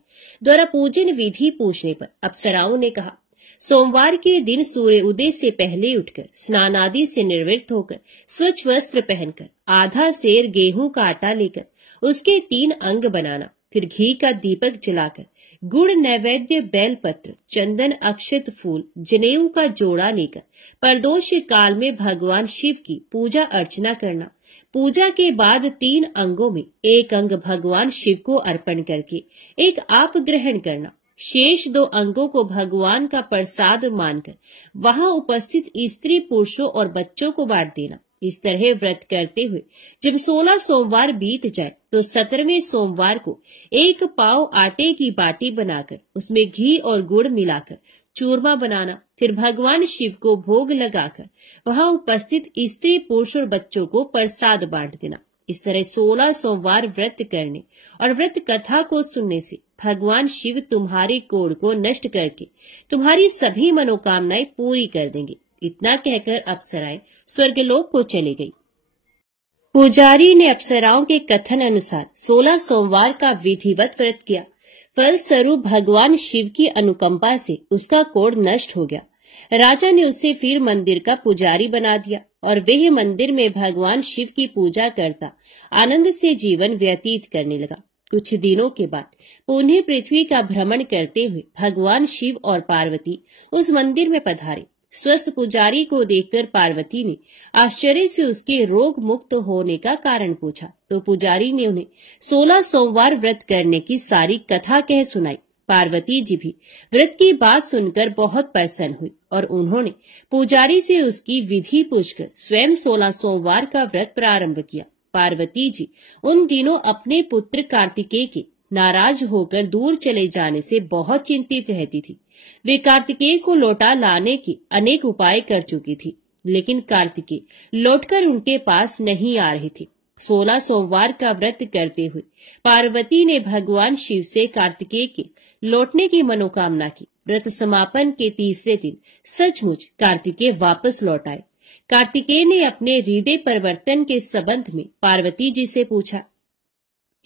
द्वारा पूजन विधि पूछने पर अप्सराओं ने कहा, सोमवार के दिन सूर्य उदय से पहले उठकर स्नान आदि से निवृत्त होकर स्वच्छ वस्त्र पहनकर आधा सेर गेहूं का आटा लेकर उसके 3 अंग बनाना, फिर घी का दीपक जलाकर गुड़ नैवेद्य बेलपत्र चंदन अक्षत फूल जनेऊ का जोड़ा लेकर प्रदोष काल में भगवान शिव की पूजा अर्चना करना। पूजा के बाद 3 अंगों में एक अंग भगवान शिव को अर्पण करके एक आप ग्रहण करना। शेष 2 अंगों को भगवान का प्रसाद मानकर वहां उपस्थित स्त्री पुरुषों और बच्चों को बांट देना। इस तरह व्रत करते हुए जब 16 सोमवार बीत जाए तो 17वें सोमवार को 1 पाव आटे की बाटी बनाकर उसमें घी और गुड़ मिलाकर चूरमा बनाना, फिर भगवान शिव को भोग लगाकर वहां उपस्थित स्त्री पुरुष और बच्चों को प्रसाद बांट देना। इस तरह 16 सोमवार व्रत करने और व्रत कथा को सुनने से भगवान शिव तुम्हारे कोढ़ को नष्ट करके तुम्हारी सभी मनोकामनाएं पूरी कर देंगे। इतना कहकर अप्सराएं स्वर्गलोक को चली गई। पुजारी ने अप्सराओं के कथन अनुसार 16 सोमवार का विधिवत व्रत किया। फलस्वरूप भगवान शिव की अनुकंपा से उसका कोढ़ नष्ट हो गया। राजा ने उसे फिर मंदिर का पुजारी बना दिया और वह मंदिर में भगवान शिव की पूजा करता आनंद से जीवन व्यतीत करने लगा। कुछ दिनों के बाद पुनः पृथ्वी का भ्रमण करते हुए भगवान शिव और पार्वती उस मंदिर में पधारे। स्वस्थ पुजारी को देखकर पार्वती ने आश्चर्य से उसके रोग मुक्त होने का कारण पूछा, तो पुजारी ने उन्हें 16 सोमवार व्रत करने की सारी कथा कह सुनाई। पार्वती जी भी व्रत की बात सुनकर बहुत प्रसन्न हुई और उन्होंने पुजारी से उसकी विधि पूछकर स्वयं 16 सोमवार का व्रत प्रारंभ किया। पार्वती जी उन दिनों अपने पुत्र कार्तिकेय के नाराज होकर दूर चले जाने से बहुत चिंतित रहती थी। वे कार्तिकेय को लौटा लाने के अनेक उपाय कर चुकी थी, लेकिन कार्तिकेय लौटकर उनके पास नहीं आ रहे थे। 16 सोमवार का व्रत करते हुए पार्वती ने भगवान शिव से कार्तिकेय के लौटने की मनोकामना की। व्रत समापन के तीसरे दिन सचमुच कार्तिकेय वापस लौट आए। कार्तिकेय ने अपने हृदय परिवर्तन के संबंध में पार्वती जी से पूछा,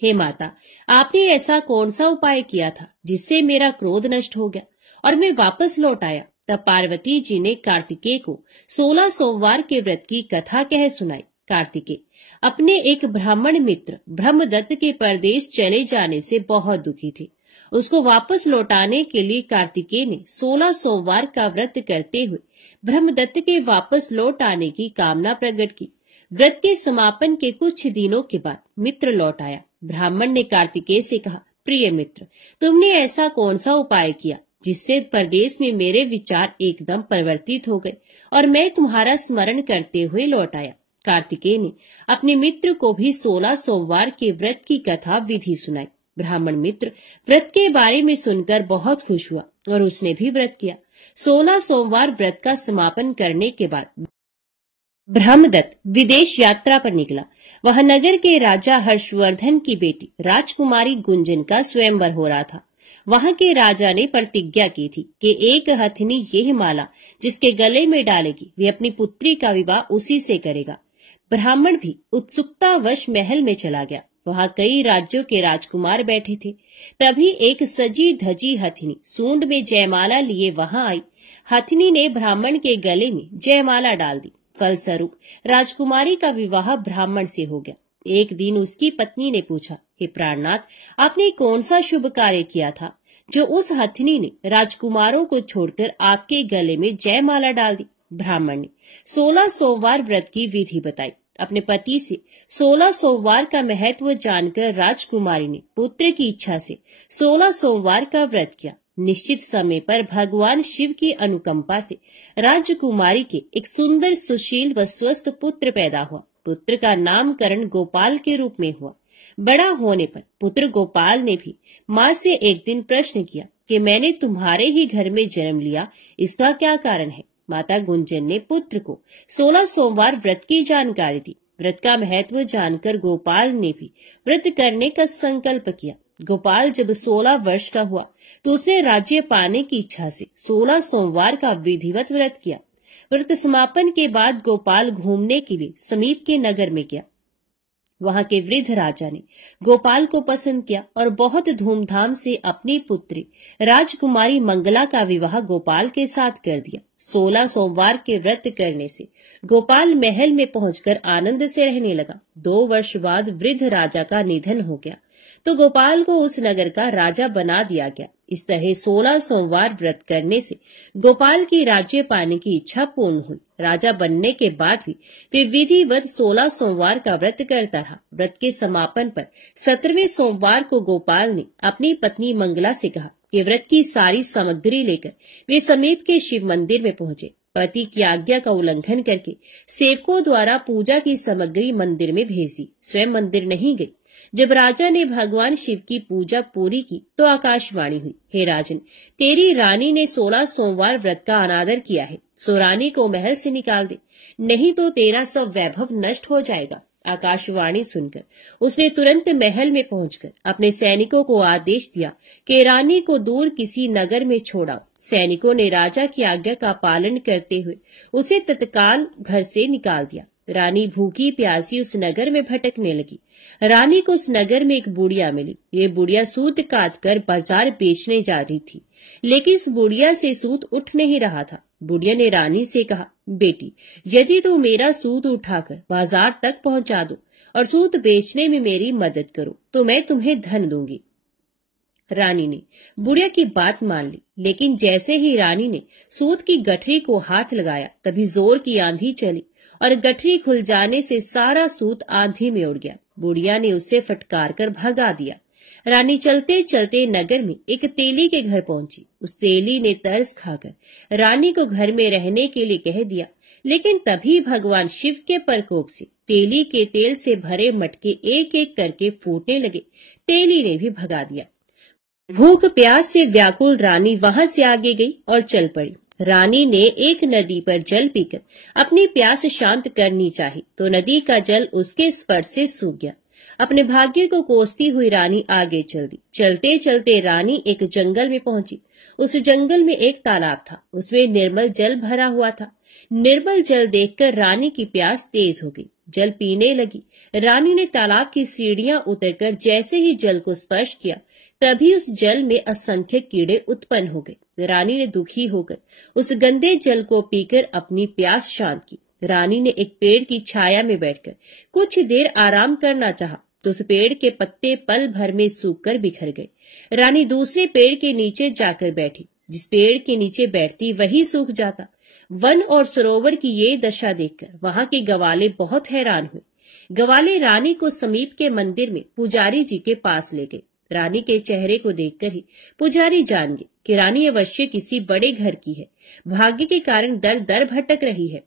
हे माता, आपने ऐसा कौन सा उपाय किया था जिससे मेरा क्रोध नष्ट हो गया और मैं वापस लौट आया? तब पार्वती जी ने कार्तिकेय को 16 सोमवार के व्रत की कथा कह सुनाई। कार्तिकेय अपने एक ब्राह्मण मित्र ब्रह्मदत्त के परदेश चले जाने से बहुत दुखी थे। उसको वापस लौटाने के लिए कार्तिकेय ने 16 सोमवार का व्रत करते हुए ब्रह्मदत्त के वापस लौट आने की कामना प्रकट की। व्रत के समापन के कुछ दिनों के बाद मित्र लौट आया। ब्राह्मण ने कार्तिकेय से कहा, प्रिय मित्र, तुमने ऐसा कौन सा उपाय किया जिससे परदेश में मेरे विचार एकदम परिवर्तित हो गए और मैं तुम्हारा स्मरण करते हुए लौट आया। कार्तिकेय ने अपने मित्र को भी 16 सोमवार के व्रत की कथा विधि सुनाई। ब्राह्मण मित्र व्रत के बारे में सुनकर बहुत खुश हुआ और उसने भी व्रत किया। 16 सोमवार व्रत का समापन करने के बाद ब्रह्मदत्त विदेश यात्रा पर निकला। वह नगर के राजा हर्षवर्धन की बेटी राजकुमारी गुंजन का स्वयंवर हो रहा था। वहां के राजा ने प्रतिज्ञा की थी कि एक हथिनी यह माला जिसके गले में डालेगी वे अपनी पुत्री का विवाह उसी से करेगा। ब्राह्मण भी उत्सुकतावश महल में चला गया। वहां कई राज्यों के राजकुमार बैठे थे। तभी एक सजी धजी हथिनी सूंड में जयमाला लिए वहां आई। हथिनी ने ब्राह्मण के गले में जयमाला डाल दी। फलस्वरूप राजकुमारी का विवाह ब्राह्मण से हो गया। एक दिन उसकी पत्नी ने पूछा, हे प्राणनाथ, आपने कौन सा शुभ कार्य किया था जो उस हथिनी ने राजकुमारों को छोड़कर आपके गले में जयमाला डाल दी? ब्राह्मण ने 16 सोमवार व्रत की विधि बताई। अपने पति से 16 सोमवार का महत्व जानकर राजकुमारी ने पुत्र की इच्छा से 16 सोमवार का व्रत किया। निश्चित समय पर भगवान शिव की अनुकंपा से राजकुमारी के एक सुंदर सुशील व स्वस्थ पुत्र पैदा हुआ। पुत्र का नामकरण गोपाल के रूप में हुआ। बड़ा होने पर पुत्र गोपाल ने भी माँ से एक दिन प्रश्न किया कि मैंने तुम्हारे ही घर में जन्म लिया, इसका क्या कारण है? माता गुंजन ने पुत्र को 16 सोमवार व्रत की जानकारी दी। व्रत का महत्व जानकर गोपाल ने भी व्रत करने का संकल्प किया। गोपाल जब 16 वर्ष का हुआ तो उसने राज्य पाने की इच्छा से 16 सोमवार का विधिवत व्रत किया। व्रत समापन के बाद गोपाल घूमने के लिए समीप के नगर में गया। वहां के वृद्ध राजा ने गोपाल को पसंद किया और बहुत धूमधाम से अपनी पुत्री राजकुमारी मंगला का विवाह गोपाल के साथ कर दिया। 16 सोमवार के व्रत करने से गोपाल महल में पहुंचकर आनंद से रहने लगा। 2 वर्ष बाद वृद्ध राजा का निधन हो गया तो गोपाल को उस नगर का राजा बना दिया गया। इस तरह 16 सोमवार व्रत करने से गोपाल की राज्य पाने की इच्छा पूर्ण हुई। राजा बनने के बाद भी वे विधिवत 16 सोमवार का व्रत करता रहा। व्रत के समापन पर 17वें सोमवार को गोपाल ने अपनी पत्नी मंगला से कहा कि व्रत की सारी सामग्री लेकर वे समीप के शिव मंदिर में पहुंचे। पति की आज्ञा का उल्लंघन करके सेवकों द्वारा पूजा की सामग्री मंदिर में भेज दी, स्वयं मंदिर नहीं गई। जब राजा ने भगवान शिव की पूजा पूरी की तो आकाशवाणी हुई, हे राजन, तेरी रानी ने 16 सोमवार व्रत का अनादर किया है, सो रानी को महल से निकाल दे, नहीं तो तेरा सब वैभव नष्ट हो जाएगा। आकाशवाणी सुनकर उसने तुरंत महल में पहुंचकर अपने सैनिकों को आदेश दिया कि रानी को दूर किसी नगर में छोड़ाओ। सैनिकों ने राजा की आज्ञा का पालन करते हुए उसे तत्काल घर से निकाल दिया। रानी भूखी प्यासी उस नगर में भटकने लगी। रानी को उस नगर में एक बुढ़िया मिली। ये बुढ़िया सूत काट कर बाजार बेचने जा रही थी, लेकिन इस बुढ़िया से सूत उठ नहीं रहा था। बुढ़िया ने रानी से कहा, बेटी, यदि तुम मेरा सूत उठाकर बाजार तक पहुंचा दो और सूत बेचने में मेरी मदद करो तो मैं तुम्हें धन दूंगी। रानी ने बुढ़िया की बात मान ली, लेकिन जैसे ही रानी ने सूत की गठरी को हाथ लगाया तभी जोर की आंधी चली और गठरी खुल जाने से सारा सूत आंधी में उड़ गया। बुढ़िया ने उसे फटकार कर भगा दिया। रानी चलते चलते नगर में एक तेली के घर पहुंची। उस तेली ने तरस खाकर रानी को घर में रहने के लिए कह दिया, लेकिन तभी भगवान शिव के प्रकोप से तेली के तेल से भरे मटके एक एक करके फूटने लगे। तेली ने भी भगा दिया। भूख प्यास से व्याकुल रानी वहां से आगे गई और चल पड़ी। रानी ने एक नदी पर जल पीकर अपनी प्यास शांत करनी चाही तो नदी का जल उसके स्पर्श से सूख गया। अपने भाग्य को कोसती हुई रानी आगे चल दी। चलते चलते रानी एक जंगल में पहुंची। उस जंगल में एक तालाब था, उसमें निर्मल जल भरा हुआ था। निर्मल जल देखकर रानी की प्यास तेज हो गई, जल पीने लगी। रानी ने तालाब की सीढ़ियां उतरकर जैसे ही जल को स्पर्श किया तभी उस जल में असंख्य कीड़े उत्पन्न हो गए। रानी ने दुखी होकर उस गंदे जल को पीकर अपनी प्यास शांत की। रानी ने एक पेड़ की छाया में बैठकर कुछ देर आराम करना चाहा तो उस पेड़ के पत्ते पल भर में सूखकर बिखर गए। रानी दूसरे पेड़ के नीचे जाकर बैठी। जिस पेड़ के नीचे बैठती वही सूख जाता। वन और सरोवर की ये दशा देखकर वहां के गवाले बहुत हैरान हुए। गवाले रानी को समीप के मंदिर में पुजारी जी के पास ले गए। रानी के चेहरे को देखकर ही पुजारी जान गए कि रानी अवश्य किसी बड़े घर की है, भाग्य के कारण दर दर भटक रही है।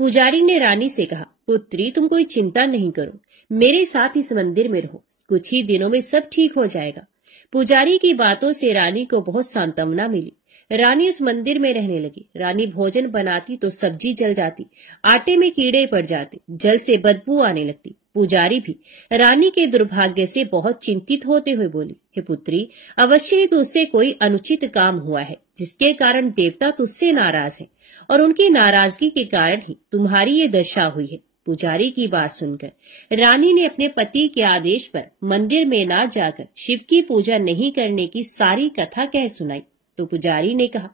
पुजारी ने रानी से कहा, पुत्री, तुम कोई चिंता नहीं करो, मेरे साथ इस मंदिर में रहो, कुछ ही दिनों में सब ठीक हो जाएगा। पुजारी की बातों से रानी को बहुत सांत्वना मिली। रानी उस मंदिर में रहने लगी। रानी भोजन बनाती तो सब्जी जल जाती, आटे में कीड़े पड़ जाते, जल से बदबू आने लगती। पुजारी भी रानी के दुर्भाग्य से बहुत चिंतित होते हुए बोली, हे पुत्री, अवश्य ही तुझसे कोई अनुचित काम हुआ है जिसके कारण देवता तुझसे नाराज हैं और उनकी नाराजगी के कारण ही तुम्हारी ये दशा हुई है। पुजारी की बात सुनकर रानी ने अपने पति के आदेश पर मंदिर में न जाकर शिव की पूजा नहीं करने की सारी कथा कह सुनाई। तो पुजारी ने कहा,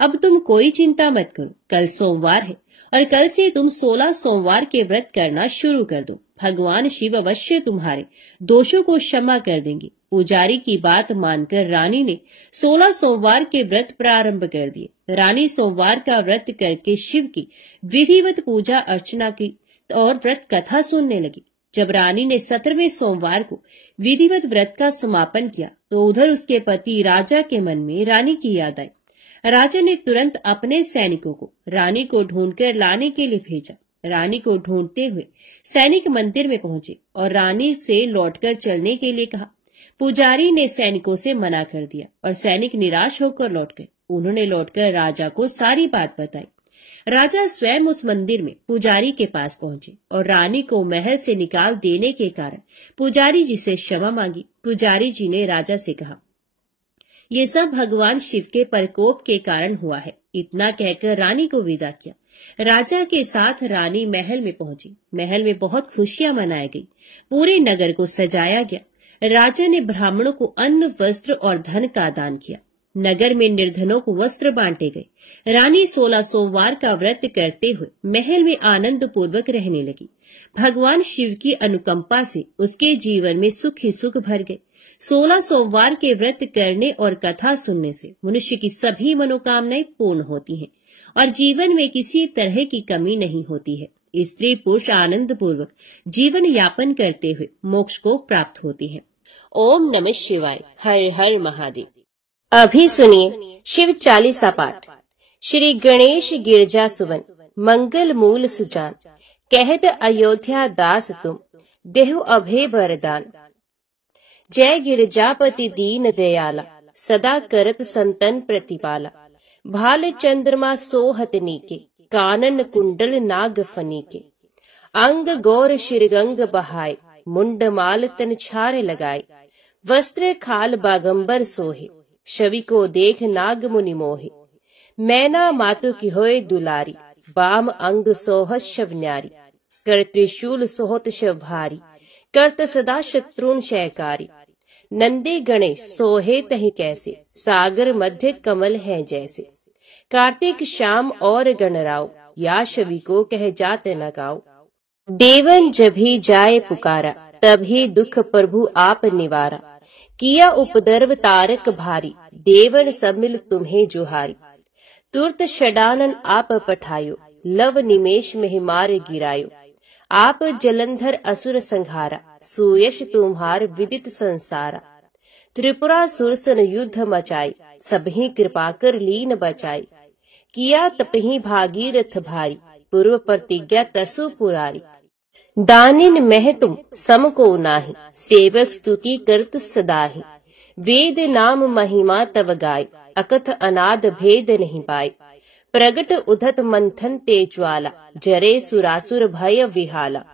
अब तुम कोई चिंता मत करो, कल सोमवार है और कल से तुम 16 सोमवार के व्रत करना शुरू कर दो। भगवान शिव अवश्य तुम्हारे दोषों को क्षमा कर देंगे। पुजारी की बात मानकर रानी ने 16 सोमवार के व्रत प्रारंभ कर दिए। रानी सोमवार का व्रत करके शिव की विधिवत पूजा अर्चना की और व्रत कथा सुनने लगी। जब रानी ने 17वें सोमवार को विधिवत व्रत का समापन किया तो उधर उसके पति राजा के मन में रानी की याद आई। राजा ने तुरंत अपने सैनिकों को रानी को ढूंढकर लाने के लिए भेजा। रानी को ढूंढते हुए सैनिक मंदिर में पहुंचे और रानी से लौटकर चलने के लिए कहा। पुजारी ने सैनिकों से मना कर दिया और सैनिक निराश होकर लौट गए। उन्होंने लौटकर राजा को सारी बात बताई। राजा स्वयं उस मंदिर में पुजारी के पास पहुंचे और रानी को महल से निकाल देने के कारण पुजारी जी से क्षमा मांगी। पुजारी जी ने राजा से कहा, ये सब भगवान शिव के प्रकोप के कारण हुआ है। इतना कहकर रानी को विदा किया। राजा के साथ रानी महल में पहुंची। महल में बहुत खुशियां मनाई गई। पूरे नगर को सजाया गया। राजा ने ब्राह्मणों को अन्न, वस्त्र और धन का दान किया। नगर में निर्धनों को वस्त्र बांटे गए। रानी 16 सोमवार का व्रत करते हुए महल में आनंद पूर्वक रहने लगी। भगवान शिव की अनुकंपा से उसके जीवन में सुख ही सुख भर गए। 16 सोमवार के व्रत करने और कथा सुनने से मनुष्य की सभी मनोकामनाएं पूर्ण होती हैं और जीवन में किसी तरह की कमी नहीं होती है। स्त्री पुरुष आनंद पूर्वक जीवन यापन करते हुए मोक्ष को प्राप्त होती है। ओम नमः शिवाय। हर हर महादेव। अभी सुनिए शिव चालीसा पाठ। श्री गणेश गिरजा सुवन, मंगल मूल सुजान, कहत अयोध्या दास तुम, देहु अभय वरदान। जय गिरजापति दीन दयाला, सदा करत संतन प्रतिपाला। भाल चंद्रमा सोहत नीके, कानन कुंडल नाग फनीके। अंग गौर शिरगंग बहाय, मुंड माल तन छारे लगाए। वस्त्र खाल बागंबर सोहे, छवि को देख नाग मुनि मोहे। मैना मातु की होए दुलारी, बाम अंग सोहत शव न्यारी। कर त्रिशूल सोहत शव भारी, करत सदा शत्रुन शयकारी। नंदी गणेश सोहे तहि कैसे, सागर मध्य कमल है जैसे। कार्तिक शाम और गणराव, या छवि को कह जात न गाओ। देवन जभी जाए पुकारा, तभी दुख प्रभु आप निवारा। किया उपद्रव तारक भारी, देवन सब मिल तुम्हें जुहारी। तुरत षडानन आप पठायो, लव निमेष में मार गिरायो। आप जलंधर असुर संहारा, सुयश तुम्हार विदित संसारा। त्रिपुरा सुरसन युद्ध मचाई, सबही कृपा कर लीन बचाई। किया तपही भागीरथ भारी, पूर्व प्रतिज्ञा तसु पुरारी। दानिन मह तुम सम को नाही, सेवक स्तुति करत सदाहि। वेद नाम महिमा तव गाय, अकथ अनाद भेद नहीं पाए। प्रगट उधत मंथन तेज्वाला, जरे सुरासुर भय विहाला।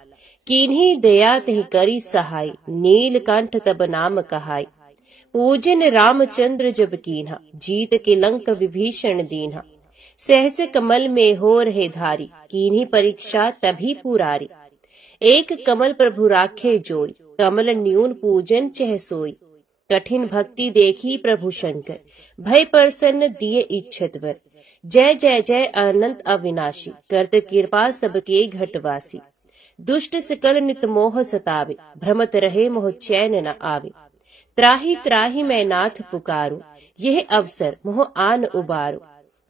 किन्हीं दया तहि करी सहाय, नीलकंठ तब नाम कहाय। पूजन रामचंद्र जब कीन्हा, जीत के लंक विभीषण दीन्हा। सहस कमल में हो रहे धारी, किन्हीं परीक्षा तभी पुरारी। एक कमल प्रभु राखे जोई, कमल न्यून पूजन चह सोई। कठिन भक्ति देखी प्रभु शंकर, भय प्रसन्न दिए इच्छत वर। जय जय जय अनंत अविनाशी, करत कृपा सबके घटवासी। दुष्ट सकल नित मोह सतावे, भ्रमत रहे मोह चैन न आवे। त्राही त्राही मैं नाथ पुकारू, यह अवसर मोह आन उबारो।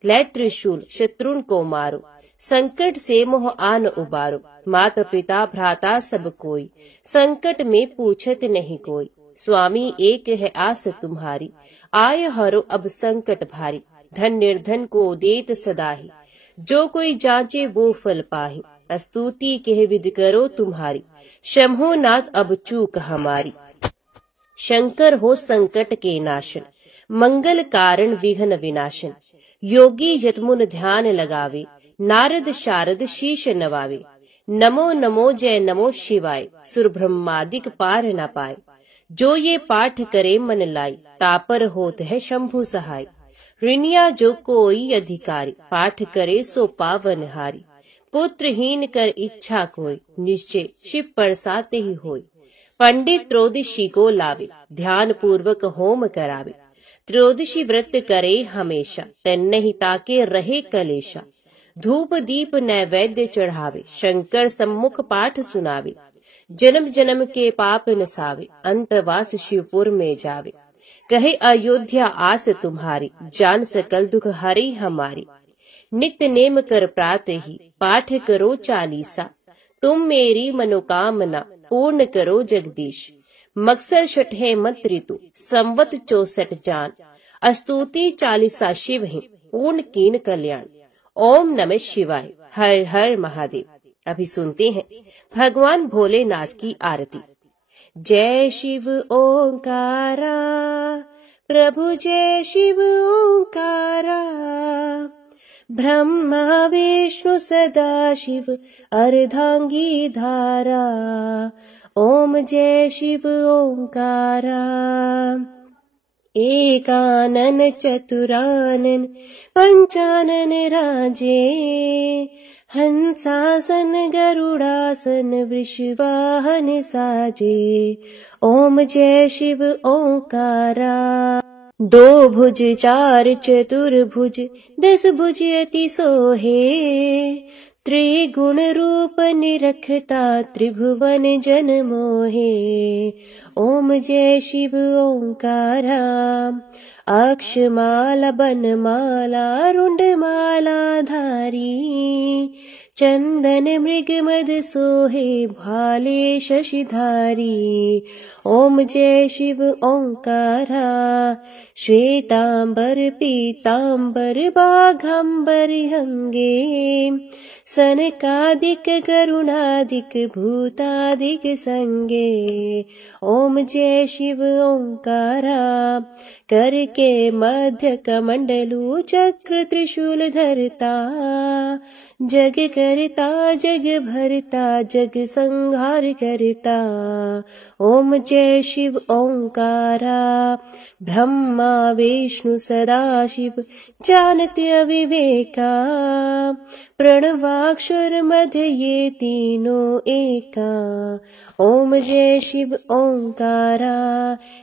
लै त्रिशूल शत्रुन को मारो, संकट से मोह आन उबारो। माता पिता भ्राता सब कोई, संकट में पूछत नहीं कोई। स्वामी एक है आस तुम्हारी, आय हरो अब संकट भारी। धन निर्धन को देत सदाही, जो कोई जांचे वो फल पाही। स्तुति कह विद करो तुम्हारी, शंभो नाथ अब चूक हमारी। शंकर हो संकट के नाशन, मंगल कारण विघ्न विनाशन। योगी यतमुन ध्यान लगावे, नारद शारद शीश नवावे। नमो नमो जय नमो शिवाय, सुर ब्रह्मादिक पार न पाए। जो ये पाठ करे मन लाई, तापर होत है शंभु सहाय। ऋणिया जो कोई अधिकारी, पाठ करे सो पावन हारी। पुत्रहीन कर इच्छा कोई, निश्चय शिव परसाते ही होय। पंडित त्रयोदशी को लावे, ध्यान पूर्वक होम करावे। त्रयोदशी व्रत करे हमेशा, तन्नहि ताके रहे कलेशा। धूप दीप नैवेद्य चढ़ावे, शंकर सम्मुख पाठ सुनावे। जन्म जन्म के पाप नसावे, अंतवास शिवपुर में जावे। कहे अयोध्या आस तुम्हारी, जान सकल दुख हरि हमारी। नित्य नेम कर प्रातः ही, पाठ करो चालीसा। तुम मेरी मनोकामना पूर्ण करो जगदीश। मकसर छठे मत ऋतु, संवत 64 जान। स्तुति चालीसा शिव ही, पूर्ण कीन कल्याण। ओम नमः शिवाय। हर हर महादेव। अभी सुनते हैं भगवान भोलेनाथ की आरती। जय शिव ओंकारा, प्रभु जय शिव ओंकारा। ब्रह्मा विष्णु सदा शिव, अर्धांगी धारा। ओम जय शिव ओंकारा। एकानन चतुरानन पंचानन राजे, हंसासन गरुड़ासन वृषवाहन साजे। ओम जय शिव ओंकारा। दो भुज चार चतुर्भुज 10 भुज अति सोहे, त्रिगुण रूप निरखता त्रिभुवन जन मोहे। ओम जय शिव ओंकारा। अक्षमाला बनमाला रुंडमाला धारी, चंदन मृग मद सोहे भाले शशिधारी। ओम जय शिव ओंकारा। श्वेतांबर पीतांबर बाघांबर हंगे, सनकादिक गरुणादिक भूतादिक संगे। ओम जय शिव ओंकारा। करके मध्य कमंडलू चक्र त्रिशूल धरता, जग करता जग भरता जग संहार करता। ओम जय शिव ओंकारा। ब्रह्मा विष्णु सदा शिव जानत अविवेका, प्रणवाक्षर मध्य ये तीनों एका। ओम जय शिव ओंकारा।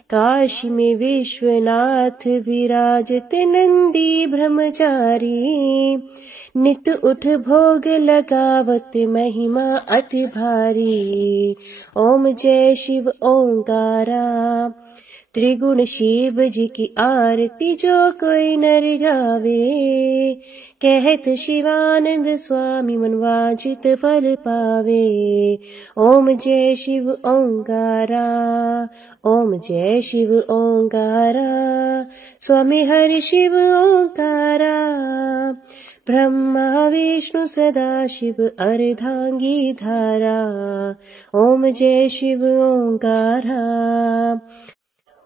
काशी में विश्वनाथ विराजत नंदी ब्रह्मचारी, नित उठ भोग लगावत महिमा अति भारी। ओम जय शिव ओंकारा। त्रिगुण शिव जी की आरती जो कोई नर गावे, कहत शिवानंद स्वामी मनवांचित फल पावे। ओम जय शिव ओंकारा। ओम जय शिव ओंकारा। स्वामी हरि शिव ओंकारा। ब्रह्मा विष्णु सदा शिव अर्धांगी धारा। ओम जय शिव ओंकारा।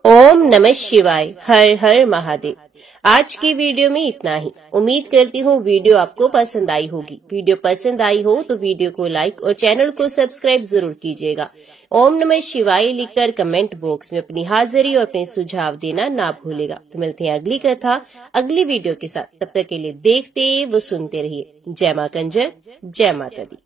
ओम नमः शिवाय। हर हर महादेव। आज की वीडियो में इतना ही। उम्मीद करती हूँ वीडियो आपको पसंद आई होगी। वीडियो पसंद आई हो तो वीडियो को लाइक और चैनल को सब्सक्राइब जरूर कीजिएगा। ओम नमः शिवाय लिखकर कमेंट बॉक्स में अपनी हाजिरी और अपने सुझाव देना ना भूलेगा। तो मिलते हैं अगली कथा अगली वीडियो के साथ। तब तक के लिए देखते व सुनते रहिए। जय मां कंजर, जय माता दी।